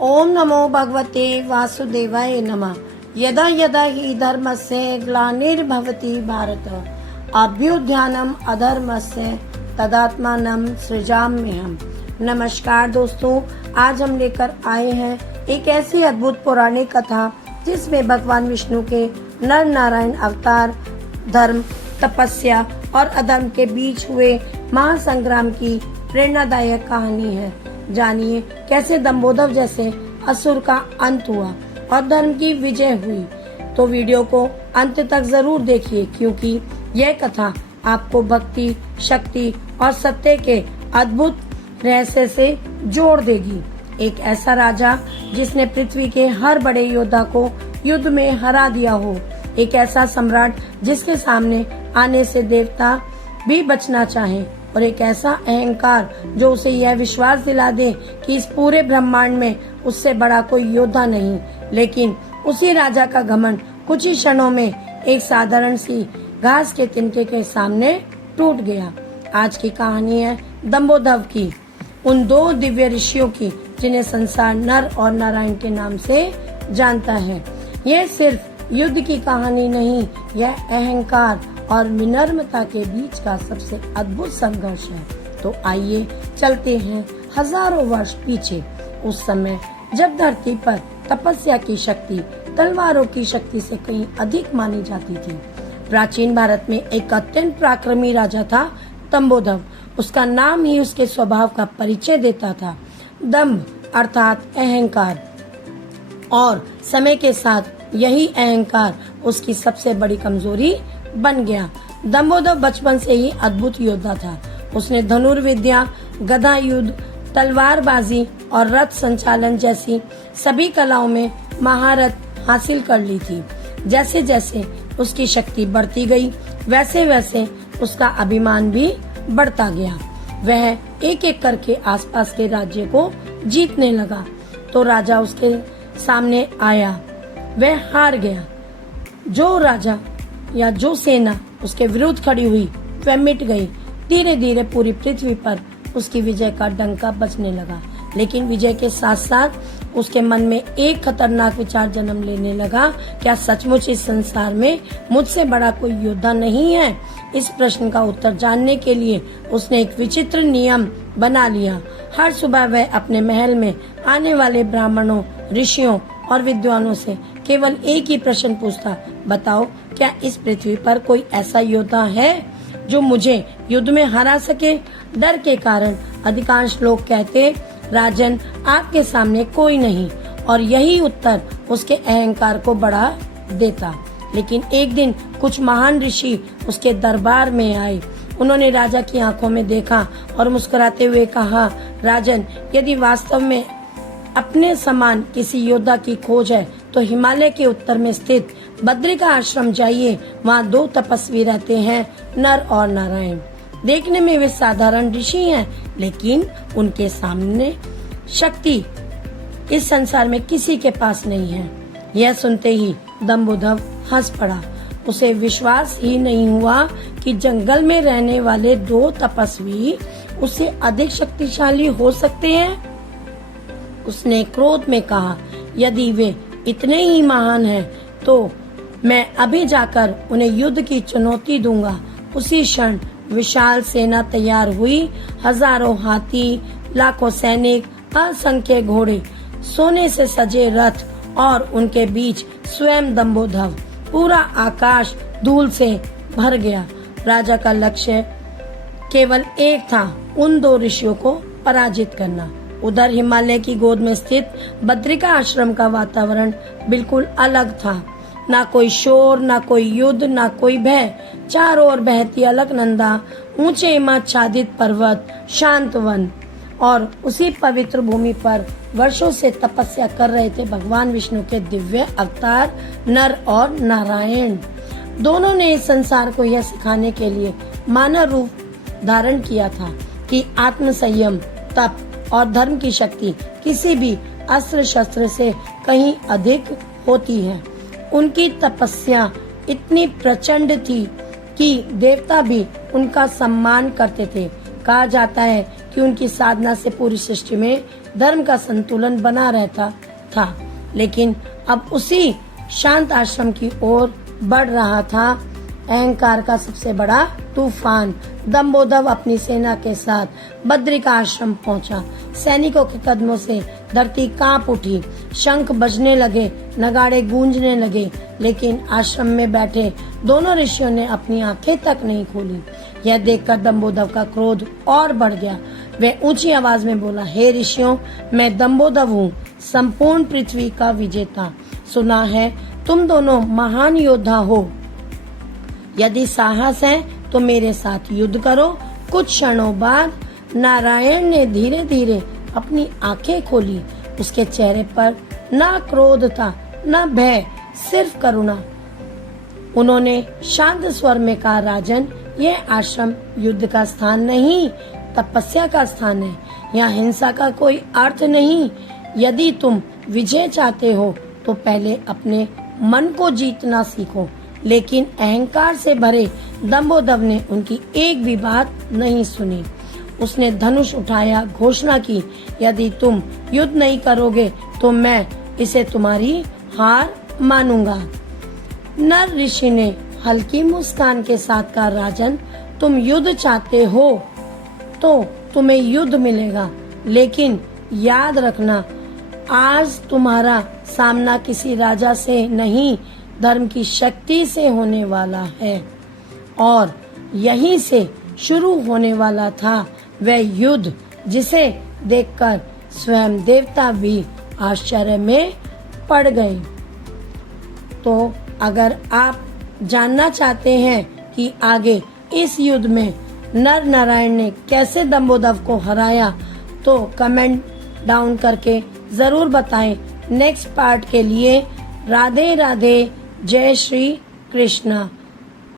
ओम नमो भगवते वासुदेवाय नमः। यदा यदा हि धर्मस्य ग्लानिर्भवति भारत अभ्युत्थानम् अधर्मस्य तदात्मानं सृजाम्यहम्। नमस्कार दोस्तों, आज हम लेकर आए हैं एक ऐसी अद्भुत पौराणिक कथा जिसमें भगवान विष्णु के नर नारायण अवतार, धर्म, तपस्या और अधर्म के बीच हुए महासंग्राम की प्रेरणादायक कहानी है। जानिए कैसे दंभोदर जैसे असुर का अंत हुआ और धर्म की विजय हुई। तो वीडियो को अंत तक जरूर देखिए, क्योंकि यह कथा आपको भक्ति, शक्ति और सत्य के अद्भुत रहस्य से जोड़ देगी। एक ऐसा राजा जिसने पृथ्वी के हर बड़े योद्धा को युद्ध में हरा दिया हो, एक ऐसा सम्राट जिसके सामने आने से देवता भी बचना चाहे, और एक ऐसा अहंकार जो उसे यह विश्वास दिला दे कि इस पूरे ब्रह्मांड में उससे बड़ा कोई योद्धा नहीं। लेकिन उसी राजा का घमंड कुछ ही क्षणों में एक साधारण सी घास के तिनके के सामने टूट गया। आज की कहानी है दंभोदर की, उन दो दिव्य ऋषियों की जिन्हें संसार नर और नारायण के नाम से जानता है। यह सिर्फ युद्ध की कहानी नहीं, यह अहंकार और विनम्रता के बीच का सबसे अद्भुत संघर्ष है। तो आइए चलते हैं हजारों वर्ष पीछे, उस समय जब धरती पर तपस्या की शक्ति तलवारों की शक्ति से कहीं अधिक मानी जाती थी। प्राचीन भारत में एक अत्यंत पराक्रमी राजा था दंभोदर। उसका नाम ही उसके स्वभाव का परिचय देता था, दंभ अर्थात अहंकार। और समय के साथ यही अहंकार उसकी सबसे बड़ी कमजोरी बन गया। दंभोदर बचपन से ही अद्भुत योद्धा था। उसने धनुर्विद्या, गदा युद्ध, तलवारबाजी और रथ संचालन जैसी सभी कलाओं में महारत हासिल कर ली थी। जैसे जैसे उसकी शक्ति बढ़ती गई, वैसे वैसे उसका अभिमान भी बढ़ता गया। वह एक एक करके आसपास के राज्य को जीतने लगा। तो राजा उसके सामने आया, वह हार गया। जो राजा या जो सेना उसके विरुद्ध खड़ी हुई वह मिट गई। धीरे धीरे पूरी पृथ्वी पर उसकी विजय का डंका बजने लगा। लेकिन विजय के साथ साथ उसके मन में एक खतरनाक विचार जन्म लेने लगा, क्या सचमुच इस संसार में मुझसे बड़ा कोई योद्धा नहीं है? इस प्रश्न का उत्तर जानने के लिए उसने एक विचित्र नियम बना लिया। हर सुबह वह अपने महल में आने वाले ब्राह्मणों, ऋषियों और विद्वानों से केवल एक ही प्रश्न पूछता, बताओ क्या इस पृथ्वी पर कोई ऐसा योद्धा है जो मुझे युद्ध में हरा सके? डर के कारण अधिकांश लोग कहते, राजन आपके सामने कोई नहीं, और यही उत्तर उसके अहंकार को बढ़ा देता। लेकिन एक दिन कुछ महान ऋषि उसके दरबार में आए। उन्होंने राजा की आंखों में देखा और मुस्कुराते हुए कहा, राजन, यदि वास्तव में अपने समान किसी योद्धा की खोज है तो हिमालय के उत्तर में स्थित बद्रिका आश्रम जाइए। वहाँ दो तपस्वी रहते हैं, नर और नारायण। देखने में वे साधारण ऋषि हैं, लेकिन उनके सामने शक्ति इस संसार में किसी के पास नहीं है। यह सुनते ही दंभोदर हंस पड़ा। उसे विश्वास ही नहीं हुआ कि जंगल में रहने वाले दो तपस्वी उससे अधिक शक्तिशाली हो सकते हैं। उसने क्रोध में कहा, यदि वे इतने ही महान हैं, तो मैं अभी जाकर उन्हें युद्ध की चुनौती दूंगा। उसी क्षण विशाल सेना तैयार हुई। हजारों हाथी, लाखों सैनिक, असंख्य घोड़े, सोने से सजे रथ और उनके बीच स्वयं दंभोदर। पूरा आकाश धूल से भर गया। राजा का लक्ष्य केवल एक था, उन दो ऋषियों को पराजित करना। उधर हिमालय की गोद में स्थित बद्रिका आश्रम का वातावरण बिल्कुल अलग था। ना कोई शोर, ना कोई युद्ध, ना कोई भय। चारों ओर बहती अलकनंदा, ऊंचे हिमाच्छादित पर्वत, शांत वन, और उसी पवित्र भूमि पर वर्षों से तपस्या कर रहे थे भगवान विष्णु के दिव्य अवतार नर और नारायण। दोनों ने इस संसार को यह सिखाने के लिए मानव रूप धारण किया था कि आत्म संयम, तप और धर्म की शक्ति किसी भी अस्त्र शस्त्र से कहीं अधिक होती है। उनकी तपस्या इतनी प्रचंड थी कि देवता भी उनका सम्मान करते थे। कहा जाता है कि उनकी साधना से पूरी सृष्टि में धर्म का संतुलन बना रहता था। लेकिन अब उसी शांत आश्रम की ओर बढ़ रहा था अहंकार का सबसे बड़ा तूफान। दंभोदर अपनी सेना के साथ बद्रिका आश्रम पहुंचा। सैनिकों के कदमों से धरती कांप उठी, शंख बजने लगे, नगाड़े गूंजने लगे, लेकिन आश्रम में बैठे दोनों ऋषियों ने अपनी आंखें तक नहीं खोली। यह देखकर दंभोदर का क्रोध और बढ़ गया। वह ऊंची आवाज में बोला, हे ऋषियों, मैं दंभोदर हूँ, संपूर्ण पृथ्वी का विजेता। सुना है तुम दोनों महान योद्धा हो। यदि साहस है तो मेरे साथ युद्ध करो। कुछ क्षणों बाद नारायण ने धीरे धीरे अपनी आंखें खोली। उसके चेहरे पर ना क्रोध था, ना भय, सिर्फ करुणा। उन्होंने शांत स्वर में कहा, राजन, यह आश्रम युद्ध का स्थान नहीं, तपस्या का स्थान है। यहाँ हिंसा का कोई अर्थ नहीं। यदि तुम विजय चाहते हो तो पहले अपने मन को जीतना सीखो। लेकिन अहंकार से भरे दंभोदर ने उनकी एक भी बात नहीं सुनी। उसने धनुष उठाया, घोषणा की, यदि तुम युद्ध नहीं करोगे तो मैं इसे तुम्हारी हार मानूंगा। नर ऋषि ने हल्की मुस्कान के साथ कहा, राजन, तुम युद्ध चाहते हो तो तुम्हें युद्ध मिलेगा, लेकिन याद रखना, आज तुम्हारा सामना किसी राजा से नहीं, धर्म की शक्ति से होने वाला है। और यहीं से शुरू होने वाला था वह युद्ध जिसे देखकर स्वयं देवता भी आश्चर्य में पड़ गए। तो अगर आप जानना चाहते हैं कि आगे इस युद्ध में नर नारायण ने कैसे दंभोदर को हराया, तो कमेंट डाउन करके जरूर बताएं। नेक्स्ट पार्ट के लिए राधे राधे, जय श्री कृष्णा।